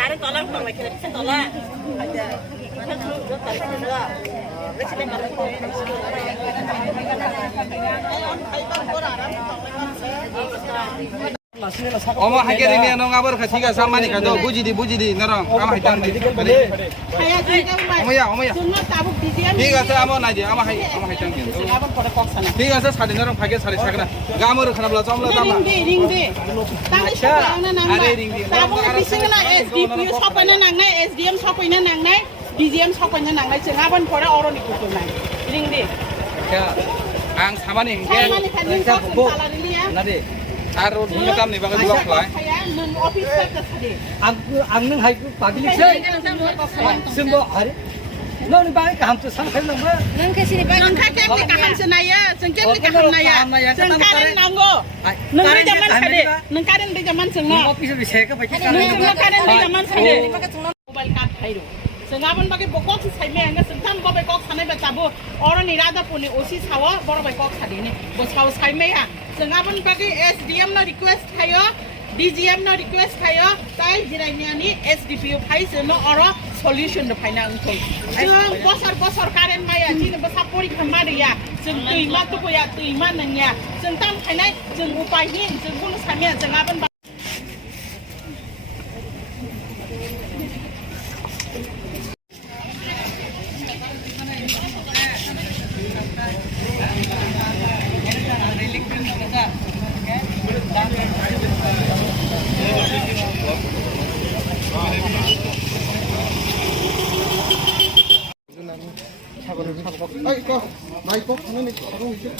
Karena tolong kalau kita bisa tolong ada mana tuh kalau kita ada receh malah Oma hakia ini nong abar ketiga sama nih kado buji di norong ama hitam di Oma ya tiga se ama naji ama hitam gitu tiga se sadi norong pakai sadi sakna gamur kena belas omla tama ring de ada ring de tamu bisingna SDPU shopana nangnai SDM shopina nangnai DGM shopina nangnai jengaban pora orang ikutunai ring de ya ang sama nih nanti Aru dulu kami bagai blok lah. Ang hai pagi sih. Semua hari. Nong bagai kaham tu sampai nong. Nong kesini bagai. Nong kakek ni kaham senaya, sengket ni kaham naya. Sengkaren nanggo. Nong di zaman sade. Nong karen di zaman sengna. Nong office bisa ke baca. Nong karen di zaman sade. Mobile card thairu. Sengaban bagai bokok si sai me anga sentam ko bagai kok sanai bacabu. Orang ni rada puni osi sawa, boro bagai kok sade ni. Bos kau sai me ya. Sengaban bagai SDM no request thayo, DGM no request thayo, tai jirainya ni SDPU phai seno oro solution no phai na ungkoi. Jeng bosar karen maya jing basa pori khama de ya, jeng tuima tu ko ya tuima nang ya. Jeng tam phai nai jeng upai ni jeng bulu samya sengaban 이거 마이크 하나는 바로 이제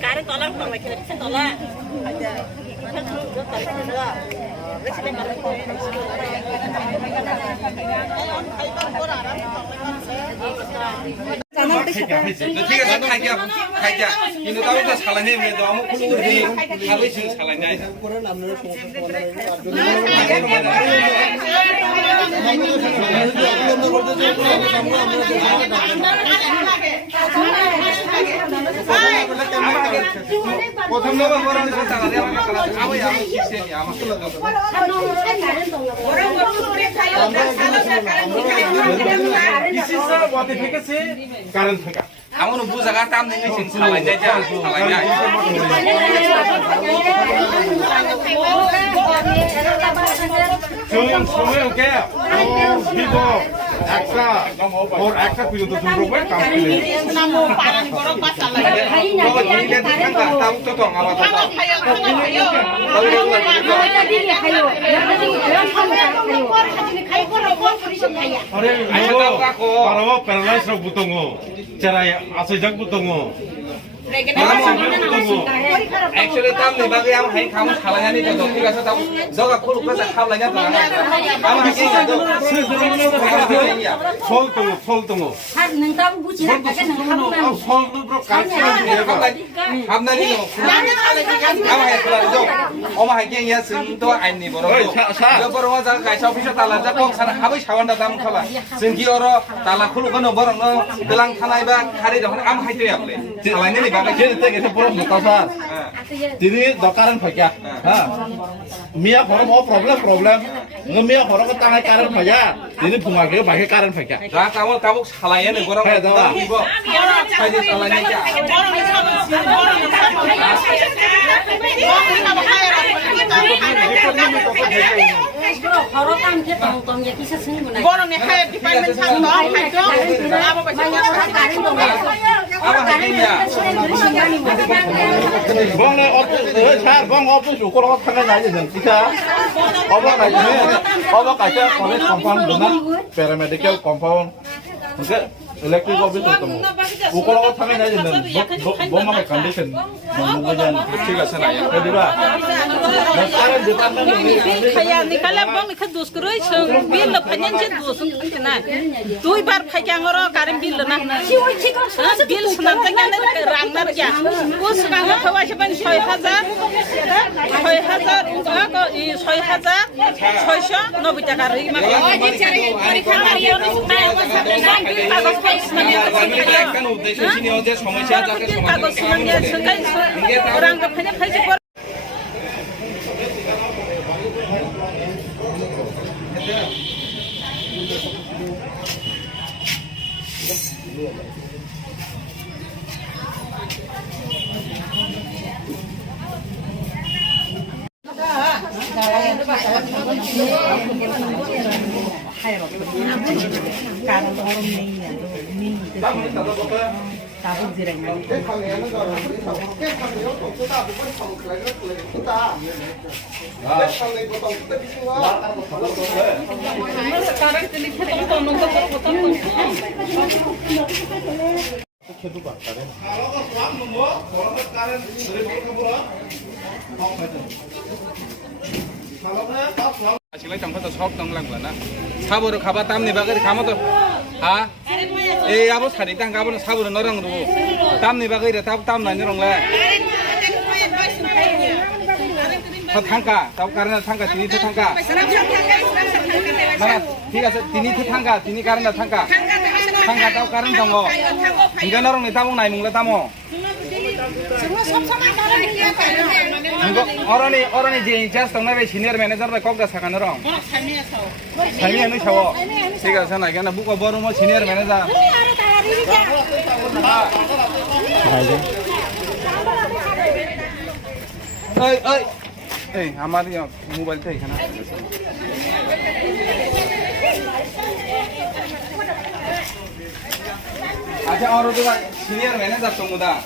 Karena tolong kalau kita bisa tolong ada mana tuh kalau kita ada receh malah tiga se kaja ini tahu tuh salahnya ini tuh amu kulo di habis sih salahnya প্রথম নম্বর বরং টাকা দেওয়া আমি system আমার কারণ থাকা আমার বুঝাগা তাম নেই সিং সালাইনাই যা সালাইনাই সময় ওকে দিব একটা ওর একটা পর্যন্ত শুনবো কাম করে namu paran gorok masalah বাবা দিলে দেখা তাও তো তো আমার কথা আরে পারো প্যারালাইজ রোগ বুতঙ্গ চারাই আছে jug বুতঙ্গ Actually, tam ni bagi am hai kamu salahnya ni tu, tiga se tahu, jaga kulu kasa kau lagi tu, am hai kini tu, sol tungu Nengkau buci nak pakai nengkau sol tu bro kasi am nani tu, am hai kelar tu, am hai kini ya sentuh ain ni borong tu, jauh borong jaga kaisa office tala jaga kau sana habis hawan dah tam kala, sengki orang tala kulu kano borong no, telang tanai ba hari dah am hai tu ya boleh, salahnya ni bagi jadi kita pura mutasan jadi dokaran fakia Mia orang mau problem ngemia orang ke tangan karan fakia ini bunga ke bagi karan fakia dah kamu salahnya ni borong tu, ibu, kaji salahnya je. Borong ni hai department sang dong hai dong apa baca Am hai kini ya. Bang le office cha bang office ko lo thang na ni tika oba ka college compound dona paramedical compound electric office to mo ukolo thame na jin bomma me condition mo jan ঠিক আছে না diba na current department Kaya ni kala bang ni kadus kuroi sung bil la phanyan je dus na dui bar phaikyang ro karim bil na bil sunan ta kan rang na kya us ka khawa se ban 6000 ko 6090 টাকা রি ma একখান উদ্দেশ্য ছিল যে সমস্যা যাকে সমাধান rang ka phanya phai 아직은 정부터 사업 동랑구나. 사보로 가봐 땀니 바가리 가마도 아? 에 아버 살이 땅 가보는 사보로 너랑 두고 땀니 바가리 땀 나니롱래. 더 탕가, 더 가르나 탕가, 디니 더 탕가. 하나, 디가 디니 더 탕가, 디니 가르나 탕가. 탕가 더 가르나 정어. 인가 너랑 따봉 나이 먹라 따모. 어른이 제 인자스 동네에 시니어 매니저를 꼭다 사가느라. 살미는 샤워. 제가 전화 그냥 묵어 버르면 시니어 매니저. 어이. 에이, 아마리요 모바일 테 있잖아. 아자 어른들아 시니어 매니저 정도다.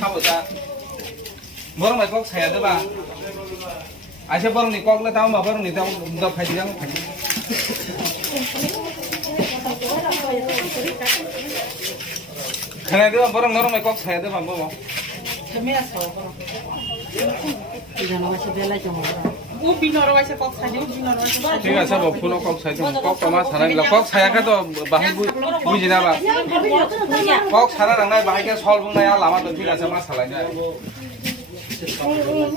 사보자. 뭐랑 말 꼭 사야 돼 봐. 아셔 버릇니 꼭라 다음 봐 버릇니 다음 너 파지랑 파지. 그래 너 뭐랑 너랑 말 꼭 사야 돼 봐 뭐. 제가 sabab puno kok saya tu kok sama saran lah kok saya kan tu bahaya buji na ba kok saran orang bahaya kan solve ngai lama tu tidak sama salahnya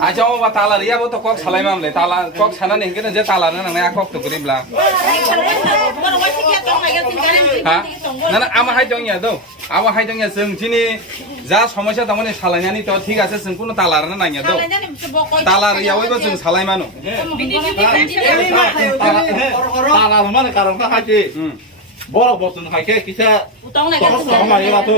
aja mau batala ria bu tu kok salah imam le tala kok sana nih kita je tala na ngai kok tu kirim lah ha nana ama hai jongnya tu ama hai jongnya seng sini যা সমস্যা তামানে সালাইনানি তো ঠিক আছে जों কোনো তালার না নাইয়া দাও তালার ইয়াওইবো जों সালাই মানো তালা মানে কারণ কা হাইছে বড় বসন হাইকে কিসা তখন মারি বাতো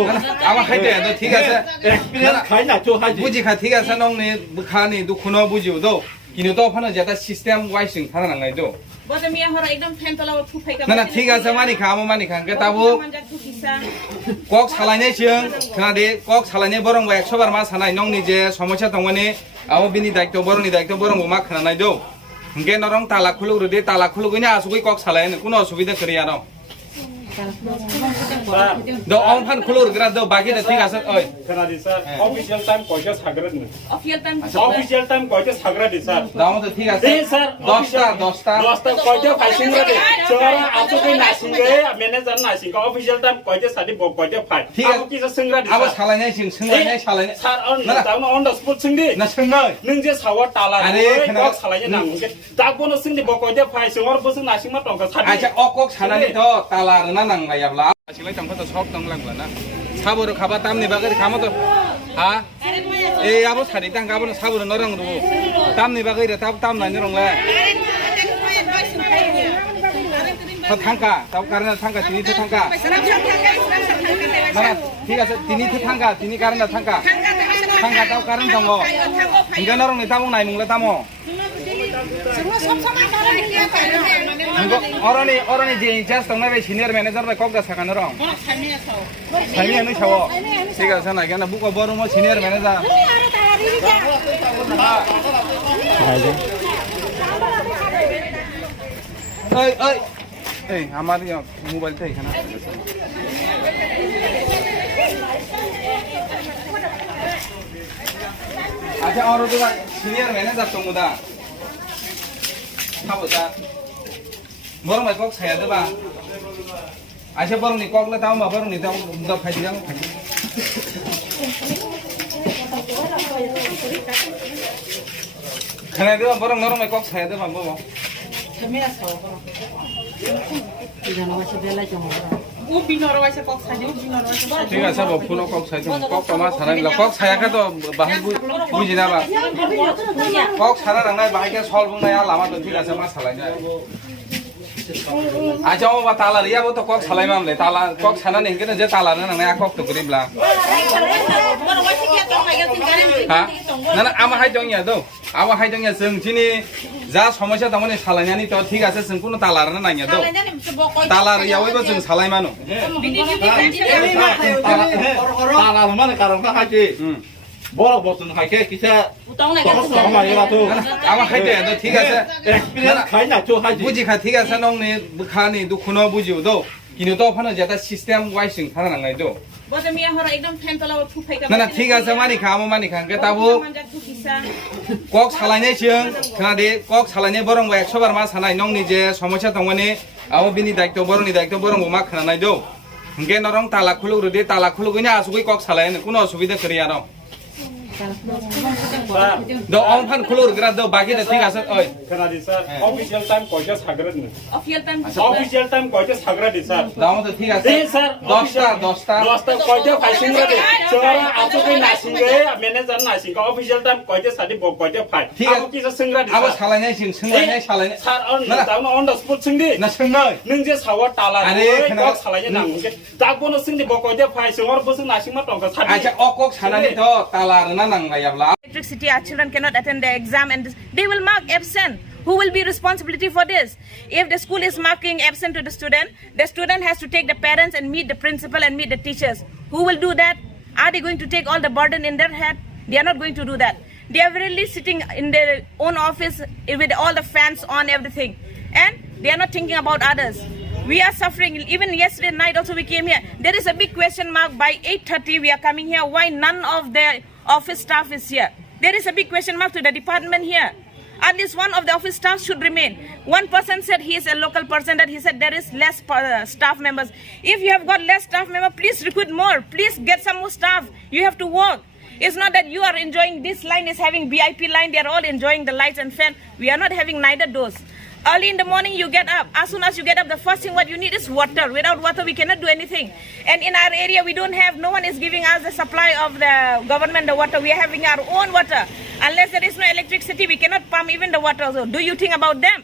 আমার খাইতে তো ঠিক আছে এক্সপেরিয়েন্স খাই না তো হাইছে বুঝি খা ঠিক আছে নংনি বুখানি দুখুনো বুঝিও দাও কিন্তু তো ফানো যেটা সিস্টেম ওয়াইসিং থানা নাঙাই দাও না না ঠিক আছে মানি খা আমো মানি খা তাবো কক সালাইনাই जों खोनादे কক সালাইनाय बरंबो 100 बार मा सानाय नंनि जे समस्या दंमाने आव बिनि दायित्व बरंनि दायित्व बरंबो मा खोनानाय दो हंगे नरं ताला खुलुग्रोदे ताला खुलुगैना आसुगै কক सालायनो कुनो असुबिदा करिया न द अनफान खुलुग्रा द बाकी द ठीक আছে ओइ खोनादि सर ऑफिशियल टाइम कयटा साग्रा न ऑफिशियल टाइम कयटा साग्रा दि सर दाम तो ठीक আছে सर 10টা कयटा फाइसिंग रे सोरा आसुगै नासिंगे मैनेजर नासिंग ऑफिशियल टाइम कयटा सादि कयटा फाइ आबो किसा संग्रा दि आबो सालायनाय जों सोंलायनाय सालायनाय सर दाउन अन द स्पॉट सोंदि ना सोंनाय नों जे सावा ताला কক सालायनो नांगे दागबोनो सोंदि कयटा फाइ सोर बोसों नासिं मा टंका सादि आचा अকক सानानि तो ताला ना नांलायाब्ला आसिलाय तंखो सब दंलांब्ला ना साबोर खाबा तामनि बागै खामो तो हा ए आबो सारि तां गाबो साबोर नरंग दु तामनि बागै रे ताम नानि रंला थांका ताव कारण थांका तिनि तो थांका ना ठीक আছে तिनि तो थांका तिनि कारण थांका थांका ताव कारण दङ इंगा नरंनि तामो नाय मुंला तामो 어른이 제 인자스 동네에 시니어 매니저를 꼭다 사가는 러. 살미는 샤워. 제가 전화 그냥 묵어 버르면 시니어 매니저. 어이. এই আমার মোবাইলটা এখানে আচ্ছা আর তো সিনিয়র ম্যানেজার তো মুদা খাবতা বরং ভাই কক ছায়া দেবা আচ্ছা বরং নি ককলে তাও মা বরং নি তাও মুদা খাই দিলাম খানা দেবা বরং নরম ভাই কক ছায়া দেবা বাবা ঠিক আছে ফুল কক ছাই কক তোমার সারা গেল কক ছায়াকে তো বাহাই বুঝি না বা কক সারা রান্নায় বাহাইকে সল বুংনায় লামা তো ঠিক আছে আমার সালাই যায় আচ্ছা ও বা তালা রিয়াবো তো কক সালাই মামলে তালা কক সানা নেই কেন যে তালা না নাংনায় কক তো করিবলা হ্যাঁ না না আমার হাই দংয়া দো আমার হাই দংয়া जों जिनि जा समस्या दंमोन सालायनानै तो ठीक আছে जों কোনো তালার না নাইয়া দো তালার ইয়াवैबो जों सालाय मानो তালার মানে কারণটা হাইছে বড় বসন হাইকে কিসা তখন মাইবাতো আমার হাইতে তো ঠিক আছে এক্সপেরিয়েন্স খাই না তো হাইছে বুঝি খা ঠিক আছে নংনি বুখানি দুখুনো বুঝিও দো কিন্তু তো ফানো যেটা সিস্টেম ওয়াইসিং থানা নাংনাই দো না না ঠিক আছে মানি খা আমো মানি খা কেতাবো কক সালাयनाय जों खोनादे কক सालायनाय बरं 100 बार मा सानाय नंनि जे समस्या दंमाने आव बिनि दायित्व बरंनि दायित्व बरं मा खोनानाय दो हंगे नरं ताला खुलुग्रोदे ताला खुलुगैना आसुगै কক सालायनो कुनो असुबिदा करिया न दो आव फान खुलुग्रा दो बाकी द ठीक আছে ओय खोनादि सर ऑफिशियल टाइम कयटा साग्रा दिन ऑफिशियल टाइम कयटा साग्रा दिन सर दाव तो ठीक আছে सर 10টা कयटा फाइसिंग रे चोरा आचुकै नासिंगे मैनेजर नासिंगा ऑफिशियल टाइम कयटा सादि कयटा फाइ ठीक আছে किसा संग्रा दिन आव सालायनाय जों सोंलायनाय सालायनाय सर अन द स्पॉट सिंदि ना सोंनाय नों जे सावा ताला अरे কক सालायनो नांगे दागबोनो सिंदि कयटा फाइ सोंर बोसों नासिंमा टंका सादि अच्छा কক सानानै तो ताला ना नांनायाब्ला electricity, our children cannot attend the exam and they will mark absent. Who will be responsibility for this? If the school is marking absent to the student has to take the parents and meet the principal and meet the teachers. Who will do that? Are they going to take all the burden in their head? They are not going to do that. They are really sitting in their own office with all the fans on, everything, and they are not thinking about others. We are suffering. Even yesterday night also we came here. There is a big question mark. By 8:30 we are coming here. Why none of the office staff is here? There is a big question mark to the department here. At least one of the office staff should remain. One person said he is a local person, that he said there is less staff members. If you have got less staff members, please recruit more. Please get some more staff. You have to work. It's not that you are enjoying, this line is having VIP line, they are all enjoying the lights and fan. We are not having neither those. Early in the morning you get up. As soon as you get up, the first thing what you need is water. Without water we cannot do anything. And in our area we don't have, no one is giving us the supply of the government the water. We are having our own water. Unless there is no electricity, we cannot pump even the water. So do you think about them?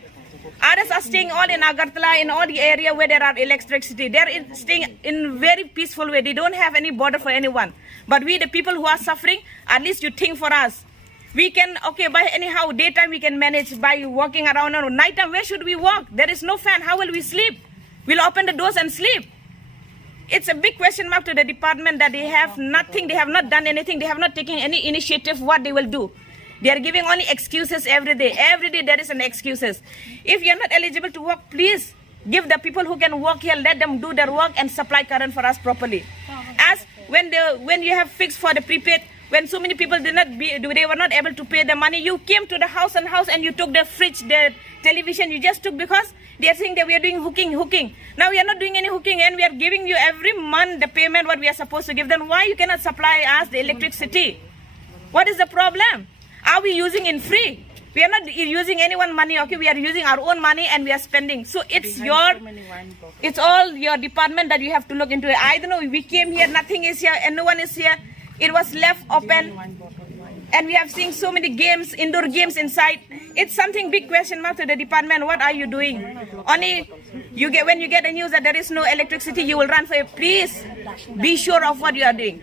Others are staying all in Agartala, in all the area where there are electricity. They are staying in very peaceful way. They don't have any border for anyone. But we, the people who are suffering, at least you think for us. We can, okay, by anyhow, daytime we can manage by walking around. Or nighttime, where should we walk? There is no fan. How will we sleep? We'll open the doors and sleep. It's a big question mark to the department that they have nothing. They have not done anything. They have not taken any initiative what they will do. They are giving only excuses every day. Every day there is an excuses. If you are not eligible to work, please give the people who can work here, let them do their work and supply current for us properly. As when you have fixed for the prepaid, when so many people they were not able to pay the money, you came to the house and you took the fridge, the television, you just took because they are saying that we are doing hooking. Now we are not doing any hooking and we are giving you every month the payment what we are supposed to give. Then why you cannot supply us the electricity? What is the problem? Are we using in free? We are not using anyone's money, okay? We are using our own money and we are spending. So it's all your department that you have to look into it. I don't know, we came here, nothing is here and no one is here. It was left open and we have seen so many games, indoor games inside. It's something big question mark to the department. What are you doing? Only when you get the news that there is no electricity, you will run for it. Please be sure of what you are doing.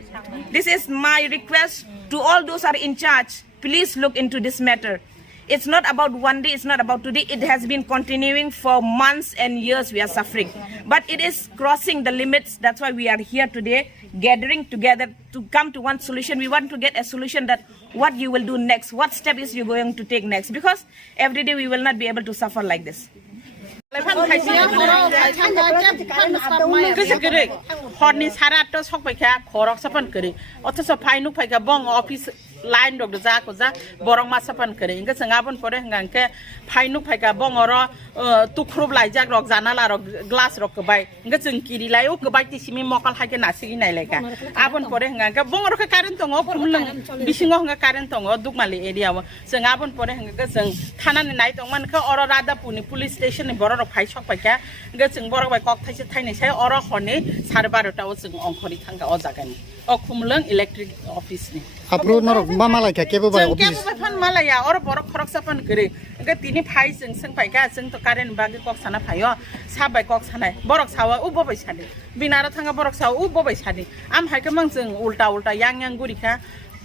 This is my request to all those who are in charge. Please look into this matter. It's not about one day, it's not about today. It has been continuing for months and years. We are suffering. But it is crossing the limits. That's why we are here today, gathering together to come to one solution. We want to get a solution that what you will do next. What step is you going to take next? Because every day we will not be able to suffer like this. এফান খাইছে কিছু করে হরনি 8:30 সকবাইখা খরক সাপান করে অথচ ফাইনুক ফাইকা বং office line doc যাকো যা বরং মা সাপান করে ইংকে সঙ্গাবন পরে হঙ্গাকে ফাইনুক ফাইকা বং অর তুख्रुब लाइजाक रक जानाला रक ग्लास रक कबाय इंगे जों किरिलाय ओ कबाय तिसिमि मकाल हाके नासिगि नायलायका आबन परे हंगा बंगरख कारेन्ट दङ खुमलुं बिसिङाव हंगा कारेन्ट दङ दुगमालि एरियाव जों आबन परे हंगा जों थानानि नाय दङ मानखो अर रादापुनि पुलिस स्टेशननि बरर फाइ सकबायका इंगे जों बरर बाय कक थाइसे थाइनैसाय अर हरनि 12:30 आव जों अंखरि थांगा अ जागानि अ खुमलुं इलेक्ट्रिक अफिसनि हाब्रु नरक मा मालायखा केबो बाय जों अफिस केबो फान मालाया अर बरक खरक सापान करे इंगे तिनि फाइ जों सोंफायका जों तो कारेन्ट बागै कक साना फायो साबाय कक सानाय बरक सावा उ बबाय सादि बिनारा थांगा बरक सावा उ बबाय सादि आम हायके मां जों उल्टा उल्टा yang गुरिखा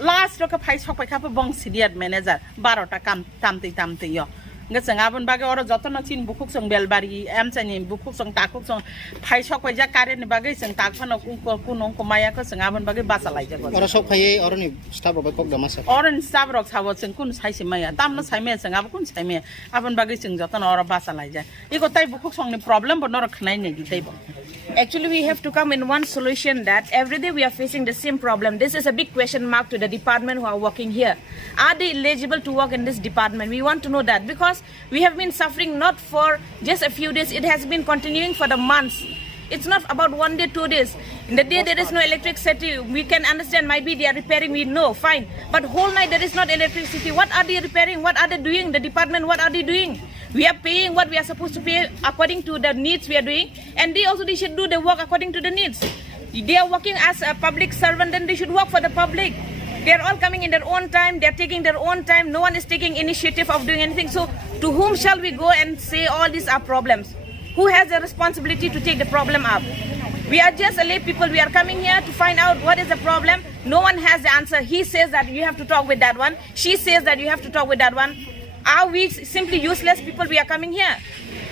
लास्ट रक फाइ सकबायखा बं सिडियार मैनेजर 12टा काम तामतै यो इंगे जों आबन बागै अर जतन चिन बुकुक जों बेलबारि एमचाइनि बुकुक जों ताकुक जों फाइ सकबाय जा कारेन्ट बागै जों ताकफानो कुनों कमायाखो जों आबन बागै बासा लायजागो अर सब खायै अरनि स्टाफ बाय कक दमासा अरन स्टाफ रक साव जों कुन साइसे माया तामनो साइमे जों आबो कुन साइमे आबन बागै जों जतन अर बासा लायजा इको ताइ बुकुक संनि प्रॉब्लम बन रख खनाय नै दिदैबो. Actually, we have to come in one solution that every day we are facing the same problem. This is a big question mark to the department who are working here. Are they eligible to work in this department? We want to know that because we have been suffering not for just a few days. It has been continuing for the months. It's not about 1 day, 2 days. In the day there is no electricity, we can understand maybe they are repairing, we know, fine. But whole night there is not electricity. What are they repairing? What are they doing? The department, what are they doing? We are paying what we are supposed to pay according to the needs we are doing. And they should do the work according to the needs. They are working as a public servant, then they should work for the public. They are all coming in their own time. They are taking their own time. No one is taking initiative of doing anything. So to whom shall we go and say all these are problems? Who has the responsibility to take the problem up? We are just a lay people. We are coming here to find out what is the problem. No one has the answer. He says that you have to talk with that one. She says that you have to talk with that one. Are we simply useless people? We are coming here.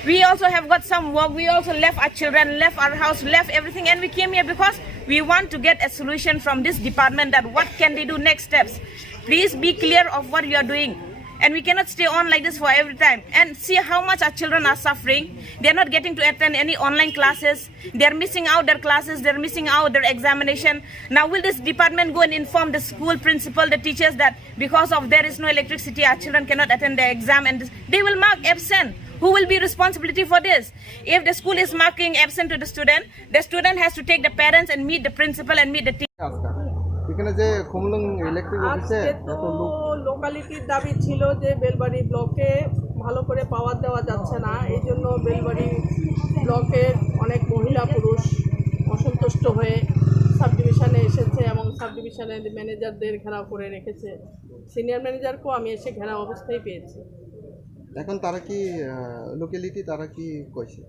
We also have got some work. We also left our children, left our house, left everything, and we came here because we want to get a solution from this department that what can they do next steps. Please be clear of what you are doing. And we cannot stay on like this for every time. And see how much our children are suffering. They are not getting to attend any online classes. They are missing out their classes. They are missing out their examination. Now will this department go and inform the school principal, the teachers that because of there is no electricity, our children cannot attend the exam and they will mark absent. Who will be responsibility for this? If the school is marking absent to the student has to take the parents and meet the principal and meet the teacher. এখানে যে Khumlung electric অফিসে লোকালিটির দাবি ছিল যে বেলবাড়ি ব্লকে ভালো করে পাওয়ার দেওয়া যাচ্ছে না, এই জন্য বেলবাড়ি ব্লকের অনেক মহিলা পুরুষ অসন্তুষ্ট হয়ে সাব ডিভিশনে এসেছে এবং সাব ডিভিশনের ম্যানেজারদের ঘেরাও করে রেখেছে। সিনিয়র ম্যানেজারকেও আমি এসে ঘেরাও অবস্থায় পেয়েছি। এখন তারা কি লোকালিটি তারা কি কইছে?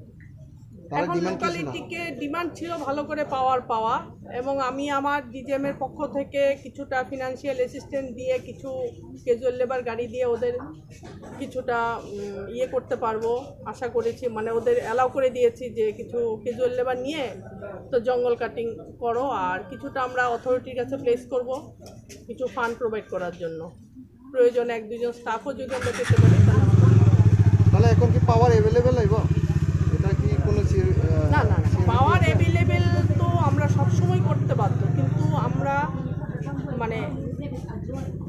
এখন লোকালিটিকে ডিমান্ড ছিল ভালো করে পাওয়া এবং আমি আমার ডিজিএম এর পক্ষ থেকে কিছুটা ফিনান্সিয়াল অ্যাসিস্ট্যান্ট দিয়ে কিছু ক্যাজুয়াল লেবার গাড়ি দিয়ে ওদের কিছুটা ইয়ে করতে পারবো আশা করেছি, মানে ওদের অ্যালাউ করে দিয়েছি যে কিছু ক্যাজুয়াল লেবার নিয়ে তো জঙ্গল কাটিং করো, আর কিছুটা আমরা অথরিটির কাছে প্লেস করব কিছু ফান্ড প্রোভাইড করার জন্য। প্রয়োজন 1-2 জন স্টাফও যদি আমরা পেতে পারি তাহলে এখন কি পাওয়ার অ্যাভেলেবেল হইব? না পাওয়ার অ্যাভেলেবেল তো আমরা সবসময় করতে বাধ্য, কিন্তু আমরা মানে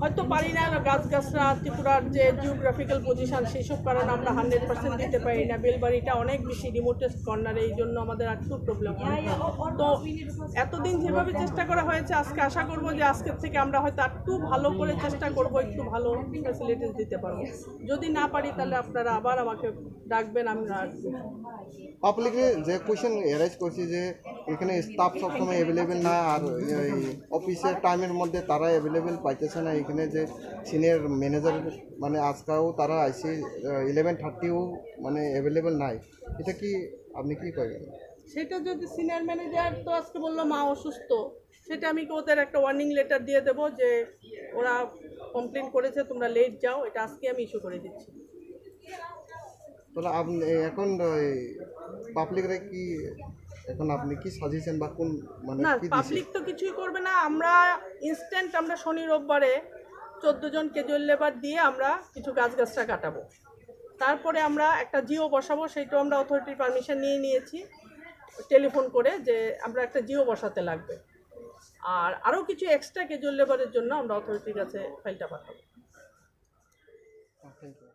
হয়তো পারি না, গাছগাছরা ত্রিপুরার যে জিওগ্রাফিক্যাল পজিশন সেসব কারণে আমরা 100% দিতে পারি না। বেলবাড়িটা অনেক বেশি রিমোটেস্ট কর্নারে, এই জন্য আমাদের একটু প্রবলেম হয়। তো এতদিন যেভাবে চেষ্টা করা হয়েছে আজকে আশা করব যে আজকের থেকে আমরা হয়তো একটু ভালো করে চেষ্টা করব, একটু ভালো ফ্যাসিলিটিস দিতে পারবো। যদি না পারি তাহলে আপনারা আবার আমাকে ডাকবেন, আমরা পাবলিকে যে কোয়েশ্চেন এরাইজ করছি যে এখানে স্টাফ সবসময় অ্যাভেলেবেল না, আর অফিসের টাইমের মধ্যে তারা অ্যাভেলেবেল পাইতেছে না। এখানে যে সিনিয়র ম্যানেজার মানে আজকাও তারা আইসি 11:30ও মানে অ্যাভেলেবেল নাই, এটা কি আপনি কি করবেন? সেটা যদি সিনিয়র ম্যানেজার তো আজকে বললো মা অসুস্থ, সেটা আমি ওদের একটা ওয়ার্নিং লেটার দিয়ে দেবো যে ওরা কমপ্লেন করেছে তোমরা লেট যাও, এটা আজকে আমি ইস্যু করে দিচ্ছি। তাহলে আপনি এখন পাবলিকরা কি এখন আপনি কি সাজেশন বা কোন মানে না কি পাবলিক তো কিছুই করবে না, আমরা ইনস্ট্যান্ট আমরা শনি রোববারে 14 জন ক্যাজুয়াল লেবার দিয়ে আমরা কিছু গাছগাছরা কাটাবো। তারপরে আমরা একটা জিও বসাবো, সেইটাও আমরা অথরিটির পারমিশন নিয়ে নিয়েছি টেলিফোন করে, যে আমরা একটা জিও বসাতে লাগবে। আর আরও কিছু এক্সট্রা ক্যাজুয়াল লেবারের জন্য আমরা অথরিটির কাছে ফাইলটা পাঠাবো। Thank you.